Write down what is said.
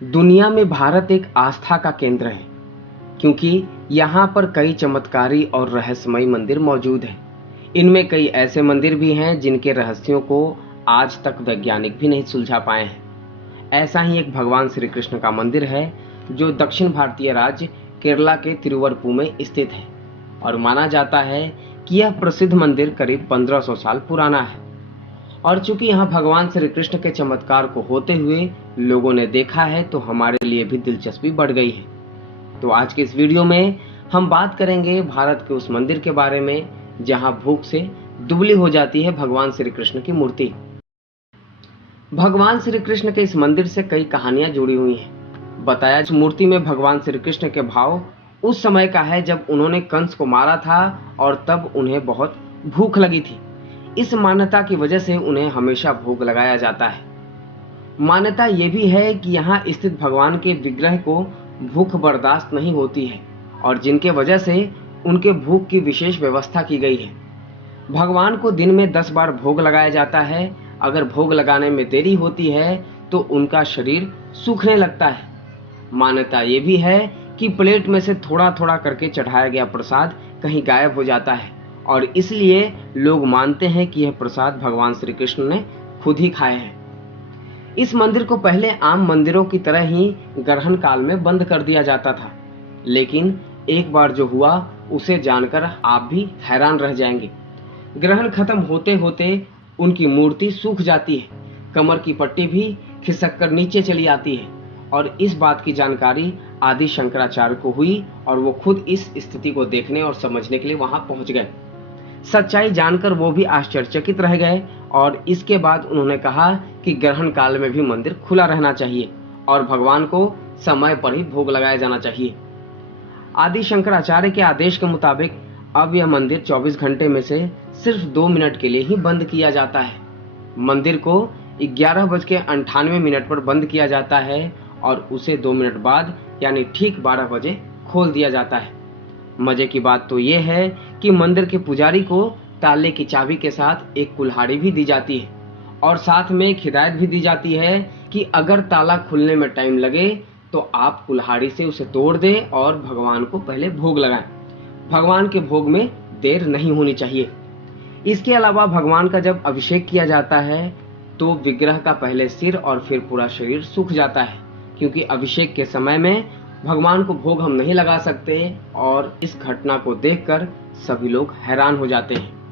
दुनिया में भारत एक आस्था का केंद्र है, क्योंकि यहाँ पर कई चमत्कारी और रहस्यमयी मंदिर मौजूद हैं। इनमें कई ऐसे मंदिर भी हैं जिनके रहस्यों को आज तक वैज्ञानिक भी नहीं सुलझा पाए हैं। ऐसा ही एक भगवान श्री कृष्ण का मंदिर है, जो दक्षिण भारतीय राज्य केरला के तिरुवरप्पुर में स्थित है और माना जाता है कि यह प्रसिद्ध मंदिर करीब 1500 साल पुराना है। और चूंकि यहाँ भगवान श्री कृष्ण के चमत्कार को होते हुए लोगों ने देखा है, तो हमारे लिए भी दिलचस्पी बढ़ गई है। तो आज के इस वीडियो में हम बात करेंगे भारत के उस मंदिर के बारे में जहाँ भूख से दुबली हो जाती है भगवान श्री कृष्ण की मूर्ति। भगवान श्री कृष्ण के इस मंदिर से कई कहानियां जुड़ी हुई हैं। बताया इस मूर्ति में भगवान श्री कृष्ण के भाव उस समय का है जब उन्होंने कंस को मारा था और तब उन्हें बहुत भूख लगी थी। इस मान्यता की वजह से उन्हें हमेशा भोग लगाया जाता है। मान्यता यह भी है कि यहाँ स्थित भगवान के विग्रह को भूख बर्दाश्त नहीं होती है और जिनके वजह से उनके भूख की विशेष व्यवस्था की गई है। भगवान को दिन में 10 बार भोग लगाया जाता है। अगर भोग लगाने में देरी होती है तो उनका शरीर सूखने लगता है। मान्यता ये भी है कि प्लेट में से थोड़ा थोड़ा करके चढ़ाया गया प्रसाद कहीं गायब हो जाता है और इसलिए लोग मानते हैं कि यह प्रसाद भगवान श्री कृष्ण ने खुद ही खाए हैं। इस मंदिर को पहले आम मंदिरों की तरह ही ग्रहण काल में बंद कर दिया जाता था, लेकिन एक बार जो हुआ उसे जानकर आप भी हैरान रह जाएंगे। ग्रहण खत्म होते होते उनकी मूर्ति सूख जाती है, कमर की पट्टी भी खिसक कर नीचे चली आती है और इस बात की जानकारी आदि शंकराचार्य को हुई और वो खुद इस स्थिति को देखने और समझने के लिए वहां पहुंच गए। सच्चाई जानकर वो भी आश्चर्यचकित रह गए और इसके बाद उन्होंने कहा कि ग्रहण काल में भी मंदिर खुला रहना चाहिए और भगवान को समय पर ही भोग लगाया जाना चाहिए। आदि शंकराचार्य के आदेश के मुताबिक अब यह मंदिर 24 घंटे में से सिर्फ 2 मिनट के लिए ही बंद किया जाता है। मंदिर को 11:98 पर बंद किया जाता है और उसे 2 मिनट बाद यानी ठीक 12 बजे खोल दिया जाता है। मजे की बात तो यह है कि मंदिर के पुजारी को ताले की चाबी के साथ एक कुल्हाड़ी भी दी जाती है और साथ में एक हिदायत भी दी जाती है कि अगर ताला खुलने में टाइम लगे तो आप कुल्हाड़ी से उसे तोड़ दें और भगवान को पहले भोग लगाएं। भगवान के भोग में देर नहीं होनी चाहिए। इसके अलावा भगवान का जब अभिषेक किया जाता है तो विग्रह का पहले सिर और फिर पूरा शरीर सूख जाता है, क्योंकि अभिषेक के समय में भगवान को भोग हम नहीं लगा सकते और इस घटना को देखकर सभी लोग हैरान हो जाते हैं।